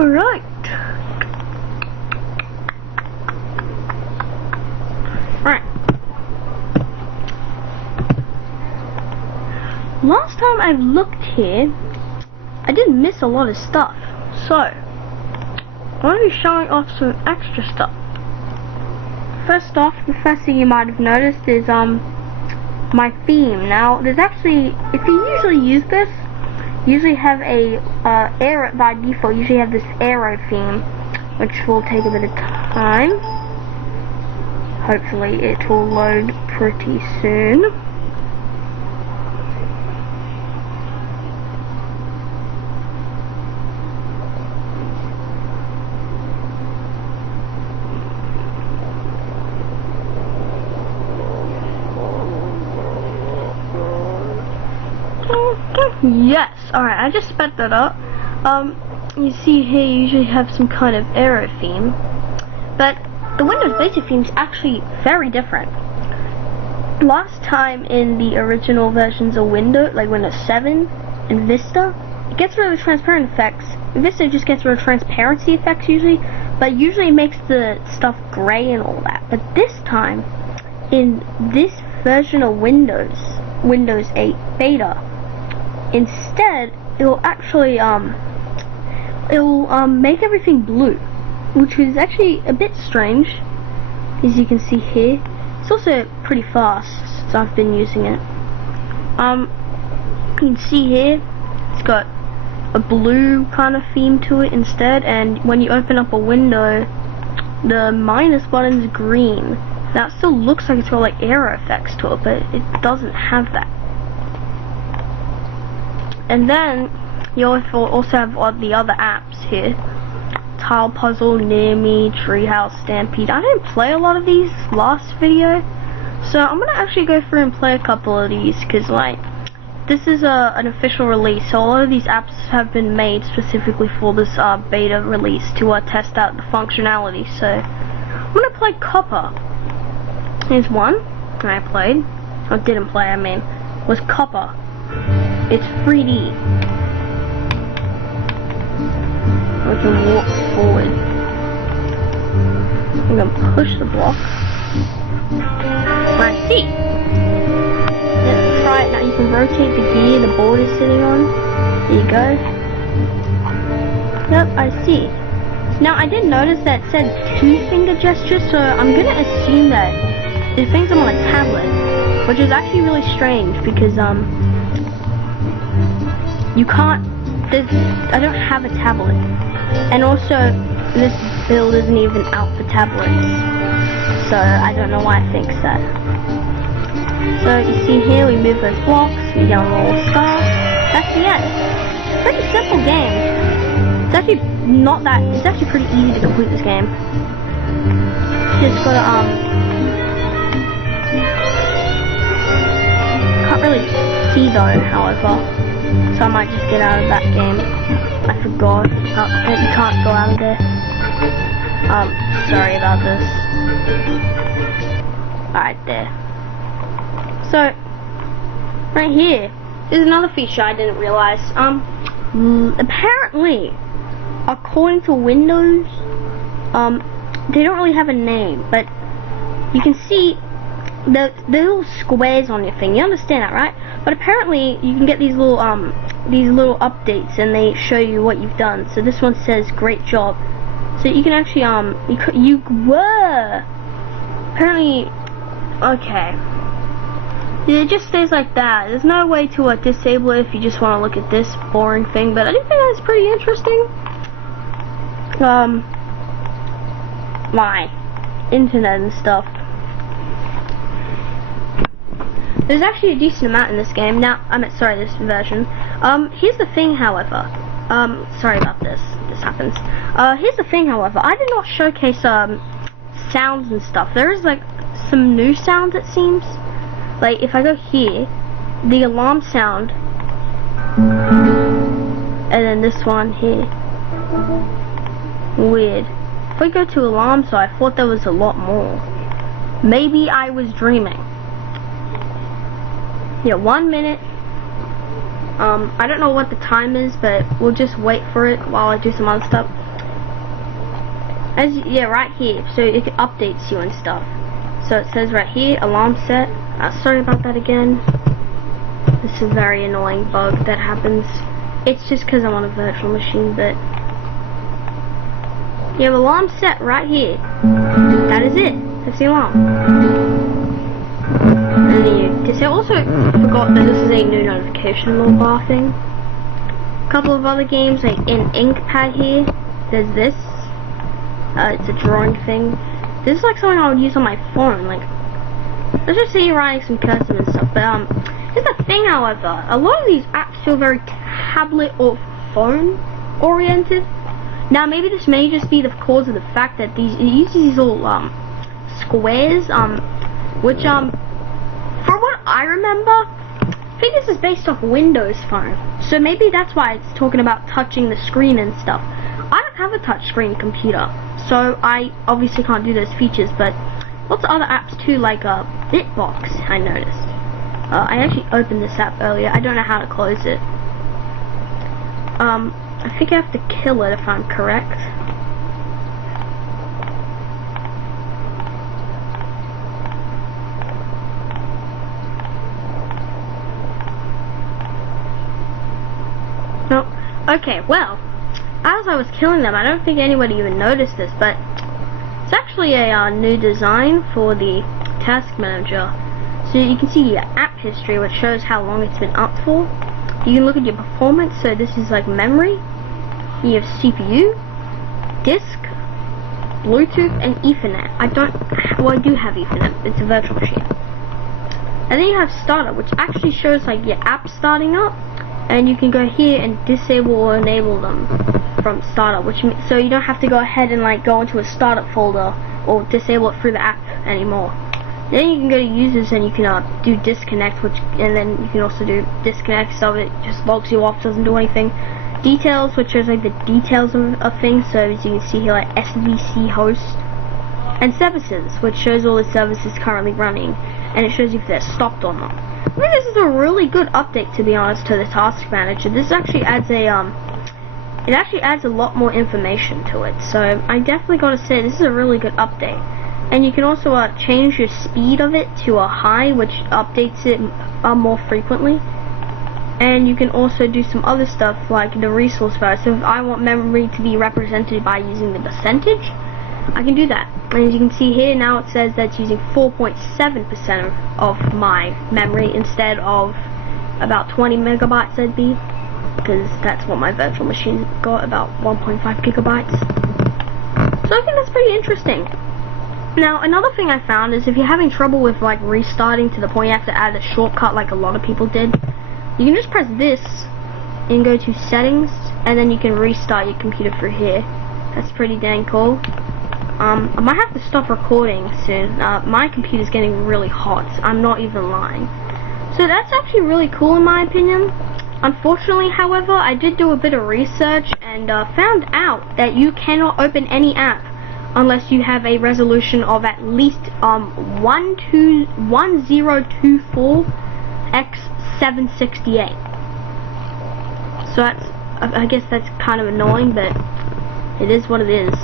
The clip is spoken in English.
Alright. Right. Last time I looked here, I did miss a lot of stuff. So, I want to be showing off some extra stuff. First off, the first thing you might have noticed is my theme. Now, there's actually, if you usually use this, you usually have a arrow by default. You usually have this arrow theme, which will take a bit of time. Hopefully, it will load pretty soon. Yes, alright, I just sped that up. You see here you usually have some kind of arrow theme, but the Windows Basic theme is actually very different. Last time in the original versions of Windows, like Windows 7 and Vista, it gets rid of the transparent effects. Vista just gets rid of transparency effects usually, but usually it makes the stuff gray and all that. But this time, in this version of Windows 8 Beta, instead, it'll actually, make everything blue, which is actually a bit strange, as you can see here. It's also pretty fast, since I've been using it. You can see here, it's got a blue kind of theme to it instead, and when you open up a window, the minus button is green. Now, it still looks like it's got like arrow effects to it, but it doesn't have that. And then you also have the other apps here. Tile Puzzle, Near Me, Treehouse, Stampede. I didn't play a lot of these last video, so I'm gonna actually go through and play a couple of these, because like this is an official release, so a lot of these apps have been made specifically for this beta release to test out the functionality. So I'm gonna play Copper. Here's one I played, or didn't play, I mean, was Copper. It's 3D. We can walk forward. We can push the block. I see. Let's try it now. You can rotate the gear the board is sitting on. There you go. Yep, I see. Now I did notice that it said 2-finger gestures, so I'm gonna assume that it thinks I'm on a tablet, which is actually really strange because you can't, I don't have a tablet, and also this build isn't even out for tablets, so I don't know why it thinks that. So you see here, we move those blocks, we get a little star, that's the end. Pretty simple game. It's actually not that, it's actually pretty easy to complete this game. Just gotta, can't really see though, however. So I might just get out of that game. I forgot. You can't go out of there. Sorry about this. Alright, there. So, right here is another feature I didn't realize. Apparently, according to Windows, they don't really have a name, but you can see the little squares on your thing. You understand that, right? But apparently you can get these little updates, and they show you what you've done. So this one says great job. So you can actually you were apparently okay. It just stays like that. There's no way to disable it if you just want to look at this boring thing. But I think that's pretty interesting. My internet and stuff. There's actually a decent amount in this game. Now, sorry, this version. Here's the thing, however. Sorry about this. This happens. Here's the thing, however. I did not showcase, sounds and stuff. There is, like, some new sounds, it seems. Like, if I go here, the alarm sound, and then this one here. Weird. If we go to alarm, so I thought there was a lot more. Maybe I was dreaming. Yeah, 1 minute. I don't know what the time is, but we'll just wait for it while I do some other stuff. Yeah, right here, so it updates you and stuff. So it says right here, alarm set. Sorry about that again. This is a very annoying bug that happens. It's just because I'm on a virtual machine, but you have alarm set right here. That is it. That's the alarm. And then I also forgot that this is a new notification little bar thing. A couple of other games, like in InkPad here, there's this. It's a drawing thing. This is like something I would use on my phone. Like, let's just say you're writing some cursive and stuff. But here's the thing, however, a lot of these apps feel very tablet or phone oriented. Now, maybe this may just be the cause of the fact that it uses these little squares, which from what I remember, I think this is based off Windows Phone. So maybe that's why it's talking about touching the screen and stuff. I don't have a touchscreen computer, so I obviously can't do those features, but lots of other apps too, like Bitbox, I noticed. I actually opened this app earlier. I don't know how to close it. I think I have to kill it if I'm correct. No. Okay, well, as I was killing them, I don't think anybody even noticed this, but it's actually a new design for the task manager. So you can see your app history, which shows how long it's been up for. You can look at your performance, so this is like memory. You have CPU, disk, Bluetooth, and Ethernet. I do have Ethernet, it's a virtual machine. And then you have startup, which actually shows like your app starting up, and you can go here and disable or enable them from startup, so you don't have to go ahead and like go into a startup folder or disable it through the app anymore. Then you can go to users and you can do disconnect, and then you can also do disconnect, so it just logs you off, doesn't do anything. Details, which shows like the details of things, so as you can see here, like SVC host. And services, which shows all the services currently running, and it shows you if they're stopped or not. I think this is a really good update, to be honest, to the task manager. This actually adds a lot more information to it, so I definitely gotta say this is a really good update. And you can also change your speed of it to a high, which updates it more frequently. And you can also do some other stuff like the resource value. So if I want memory to be represented by using the percentage, I can do that. And as you can see here, now it says that it's using 4.7% of my memory instead of about 20 megabytes it'd be, because that's what my virtual machine got, about 1.5 gigabytes. So I think that's pretty interesting. Now, another thing I found is if you're having trouble with like restarting to the point you have to add a shortcut like a lot of people did, you can just press this and go to settings, and then you can restart your computer through here. That's pretty dang cool. I might have to stop recording soon. My computer's getting really hot. I'm not even lying. So that's actually really cool in my opinion. Unfortunately, however, I did do a bit of research and found out that you cannot open any app unless you have a resolution of at least 1024 x 768. So I guess that's kind of annoying, but it is what it is.